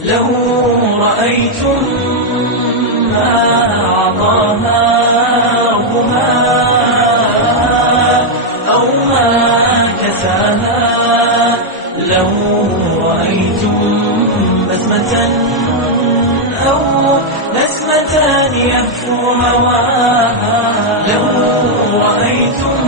لو رأيتم ما أعطاها ربها أو ما كساها، لو رأيتم بسمة أو نسمة يهفو هواها، لو رأيتم